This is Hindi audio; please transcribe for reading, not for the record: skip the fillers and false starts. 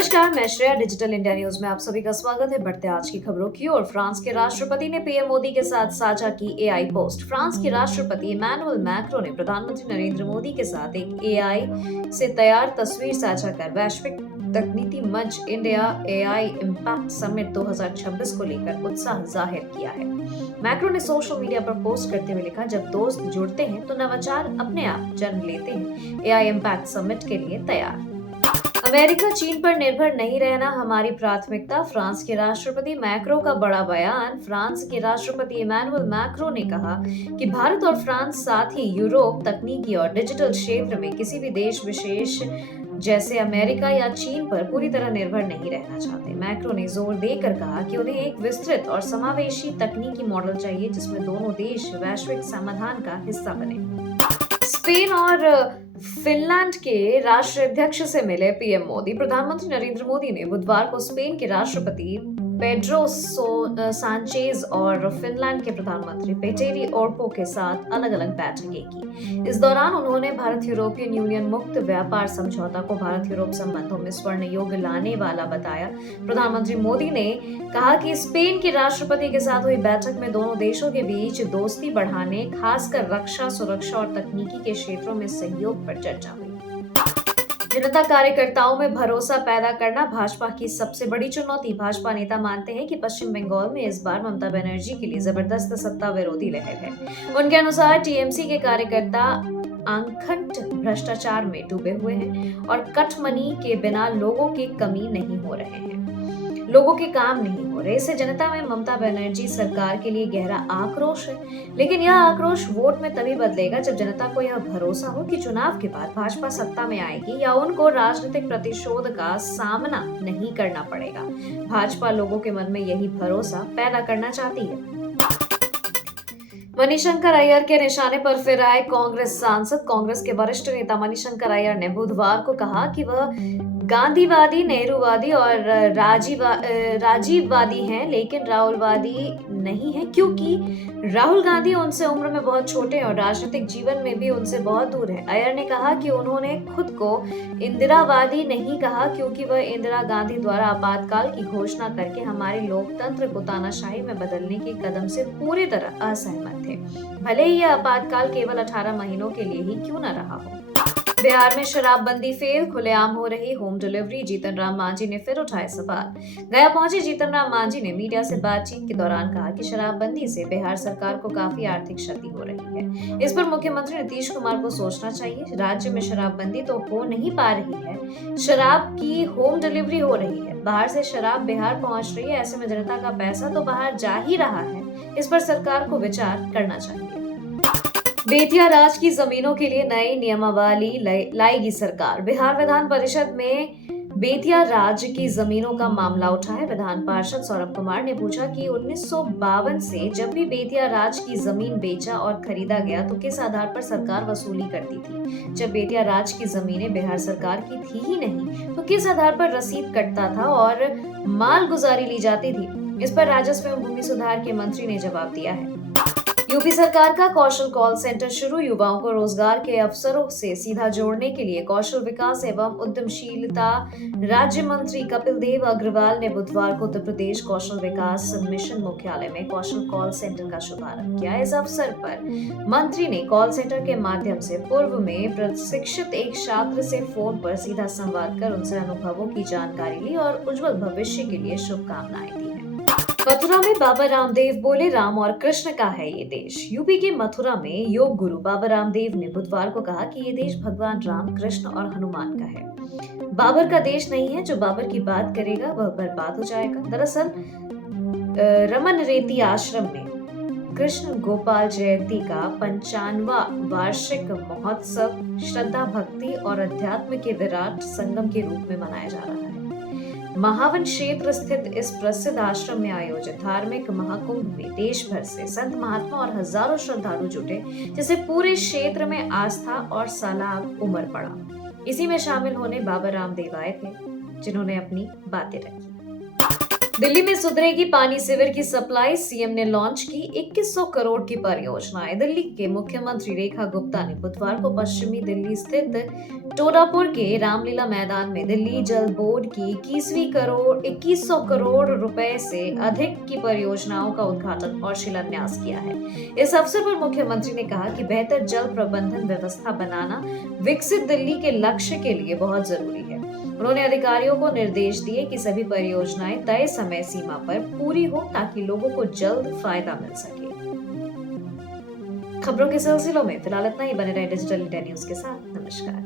नमस्कार, मैं श्रेया डिजिटल इंडिया न्यूज में आप सभी का स्वागत है। बढ़ते आज की खबरों की ओर। फ्रांस के राष्ट्रपति ने पीएम मोदी के साथ साझा की एआई पोस्ट। फ्रांस के राष्ट्रपति इमैनुअल मैक्रो ने प्रधानमंत्री नरेंद्र मोदी के साथ एक एआई से तैयार तस्वीर साझा कर वैश्विक तकनीकी मंच इंडिया एआई इम्पैक्ट समिट 2026 को लेकर उत्साह जाहिर किया है। मैक्रो ने सोशल मीडिया पर पोस्ट करते हुए लिखा, जब दोस्त जुड़ते हैं तो नवाचार अपने आप जन्म लेते हैं। एआई इम्पैक्ट समिट के लिए तैयार। अमेरिका चीन पर निर्भर नहीं रहना हमारी प्राथमिकता। फ्रांस के राष्ट्रपति मैक्रो का बड़ा बयान। फ्रांस के राष्ट्रपति इमैनुअल मैक्रो ने कहा कि भारत और फ्रांस साथ ही यूरोप तकनीकी और डिजिटल क्षेत्र में किसी भी देश विशेष जैसे अमेरिका या चीन पर पूरी तरह निर्भर नहीं रहना चाहते। मैक्रो ने जोर देकर कहा कि उन्हें एक विस्तृत और समावेशी तकनीकी मॉडल चाहिए जिसमें दोनों देश वैश्विक समाधान का हिस्सा बने। स्पेन और फिनलैंड के राष्ट्राध्यक्ष से मिले पीएम मोदी। प्रधानमंत्री नरेंद्र मोदी ने बुधवार को स्पेन के राष्ट्रपति पेड्रो सांचेज और फिनलैंड के प्रधानमंत्री पेटेरी ओर्पो के साथ अलग अलग बैठकें की। इस दौरान उन्होंने भारत यूरोपियन यूनियन मुक्त व्यापार समझौता को भारत यूरोप संबंधों में स्वर्ण युग लाने वाला बताया। प्रधानमंत्री मोदी ने कहा कि स्पेन के राष्ट्रपति के साथ हुई बैठक में दोनों देशों के बीच दोस्ती बढ़ाने, खासकर रक्षा, सुरक्षा और तकनीकी के क्षेत्रों में सहयोग पर चर्चा हुई। जनता कार्यकर्ताओं में भरोसा पैदा करना भाजपा की सबसे बड़ी चुनौती। भाजपा नेता मानते हैं कि पश्चिम बंगाल में इस बार ममता बनर्जी के लिए जबरदस्त सत्ता विरोधी लहर है। उनके अनुसार टीएमसी के कार्यकर्ता आंखट भ्रष्टाचार में डूबे हुए हैं और कटमनी के बिना लोगों के कमी नहीं हो रहे हैं, लोगों के काम नहीं हो रहे। इससे जनता में ममता बनर्जी सरकार के लिए गहरा आक्रोश है। लेकिन यह आक्रोश वोट में तभी बदलेगा जब जनता को यह भरोसा हो कि चुनाव के बाद भाजपा सत्ता में आएगी या उनको राजनीतिक प्रतिशोध का सामना नहीं करना पड़ेगा। भाजपा लोगों के मन में यही भरोसा पैदा करना चाहती है। मणिशंकर अय्यर के निशाने पर फिर आए कांग्रेस सांसद। कांग्रेस के वरिष्ठ नेता मणिशंकर अय्यर ने बुधवार को कहा कि वह गांधीवादी, नेहरूवादी और राजीववादी हैं, लेकिन राहुलवादी नहीं है, क्योंकि राहुल गांधी उनसे उम्र में बहुत छोटे हैं और राजनीतिक जीवन में भी उनसे बहुत दूर है। अय्यर ने कहा कि उन्होंने खुद को इंदिरावादी नहीं कहा क्योंकि वह इंदिरा गांधी द्वारा आपातकाल की घोषणा करके हमारे लोकतंत्र को तानाशाही में बदलने के कदम से पूरी तरह असहमत थे, भले ही यह आपातकाल केवल 18 महीनों के लिए ही क्यों न रहा हो। बिहार में शराबबंदी फेल, खुलेआम हो रही होम डिलीवरी। जीतन राम मांझी ने फिर उठाए सवाल। गया पहुंचे जीतन राम मांझी ने मीडिया से बातचीत के दौरान कहा कि शराबबंदी से बिहार सरकार को काफी आर्थिक क्षति हो रही है। इस पर मुख्यमंत्री नीतीश कुमार को सोचना चाहिए। राज्य में शराबबंदी तो हो नहीं पा रही है, शराब की होम डिलीवरी हो रही है। बाहर से शराब बिहार पहुंच रही है, ऐसे में जनता का पैसा तो बाहर जा ही रहा है। इस पर सरकार को विचार करना चाहिए। बेतिया राज की जमीनों के लिए नई नियमावली लाएगी सरकार। बिहार विधान परिषद में बेतिया राज की जमीनों का मामला उठा है। विधान पार्षद सौरभ कुमार ने पूछा कि 1952 से जब भी बेतिया राज की जमीन बेचा और खरीदा गया तो किस आधार पर सरकार वसूली करती थी। जब बेतिया राज की जमीनें बिहार सरकार की थी ही नहीं तो किस आधार पर रसीद कटता था और माल गुजारी ली जाती थी। इस पर राजस्व एवं भूमि सुधार के मंत्री ने जवाब दिया है। यूपी सरकार का कौशल कॉल सेंटर शुरू। युवाओं को रोजगार के अवसरों से सीधा जोड़ने के लिए कौशल विकास एवं उद्यमशीलता राज्य मंत्री कपिल देव अग्रवाल ने बुधवार को उत्तर प्रदेश कौशल विकास मिशन मुख्यालय में कौशल कॉल सेंटर का शुभारंभ किया। इस अवसर पर मंत्री ने कॉल सेंटर के माध्यम से पूर्व में प्रशिक्षित एक छात्र से फोन पर सीधा संवाद कर उनसे अनुभवों की जानकारी ली और उज्जवल भविष्य के लिए शुभकामनाएं दी। मथुरा में बाबा रामदेव बोले, राम और कृष्ण का है ये देश। यूपी के मथुरा में योग गुरु बाबा रामदेव ने बुधवार को कहा कि ये देश भगवान राम, कृष्ण और हनुमान का है। बाबर का देश नहीं है। जो बाबर की बात करेगा वह बर्बाद हो जाएगा। दरअसल रमन रेती आश्रम में कृष्ण गोपाल जयंती का 55वां वार्षिक महोत्सव श्रद्धा, भक्ति और अध्यात्म के विराट संगम के रूप में मनाया जा रहा है। महावन क्षेत्र स्थित इस प्रसिद्ध आश्रम में आयोजित धार्मिक महाकुंभ में देश भर से संत, महात्मा और हजारों श्रद्धालु जुटे, जिससे पूरे क्षेत्र में आस्था और सलाब उमड़ पड़ा। इसी में शामिल होने बाबा रामदेव आए थे, जिन्होंने अपनी बातें रखी। दिल्ली में सुधरेगी पानी सीवर की सप्लाई, सीएम ने लॉन्च की 2100 करोड़ की परियोजनाएं। दिल्ली के मुख्यमंत्री रेखा गुप्ता ने बुधवार को पश्चिमी दिल्ली स्थित टोडापुर के रामलीला मैदान में दिल्ली जल बोर्ड की 2100 करोड़ रुपए से अधिक की परियोजनाओं का उद्घाटन और शिलान्यास किया है। इस अवसर पर मुख्यमंत्री ने कहा कि बेहतर जल प्रबंधन व्यवस्था बनाना विकसित दिल्ली के लक्ष्य के लिए बहुत जरूरी है। उन्होंने अधिकारियों को निर्देश दिए कि सभी परियोजनाएं तय समय सीमा पर पूरी हो ताकि लोगों को जल्द फायदा मिल सके। खबरों के सिलसिलों में फिलहाल इतना ही। बने रहे डिजिटल इंडिया न्यूज के साथ। नमस्कार।